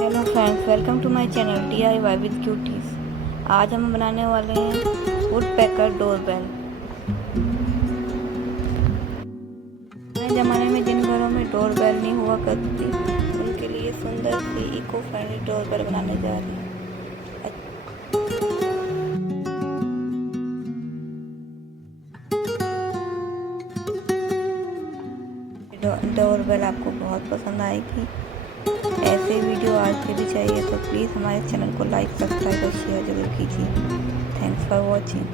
Hello friends, welcome to my channel DIY with cuties. आज हम बनाने वाले हैं वुड पैकर डोरबेल। पुराने ज़माने में जिन घरों में डोरबेल नहीं हुआ करती उनके लिए सुंदर सी इको फ्रेंडली डोरबेल बनाने जा रही हैं। डोरबेल आपको बहुत पसंद आएगी। ऐसे वीडियो आज के भी चाहिए तो प्लीज़ हमारे चैनल को लाइक, सब्सक्राइब और शेयर जरूर कीजिए। Thanks for watching.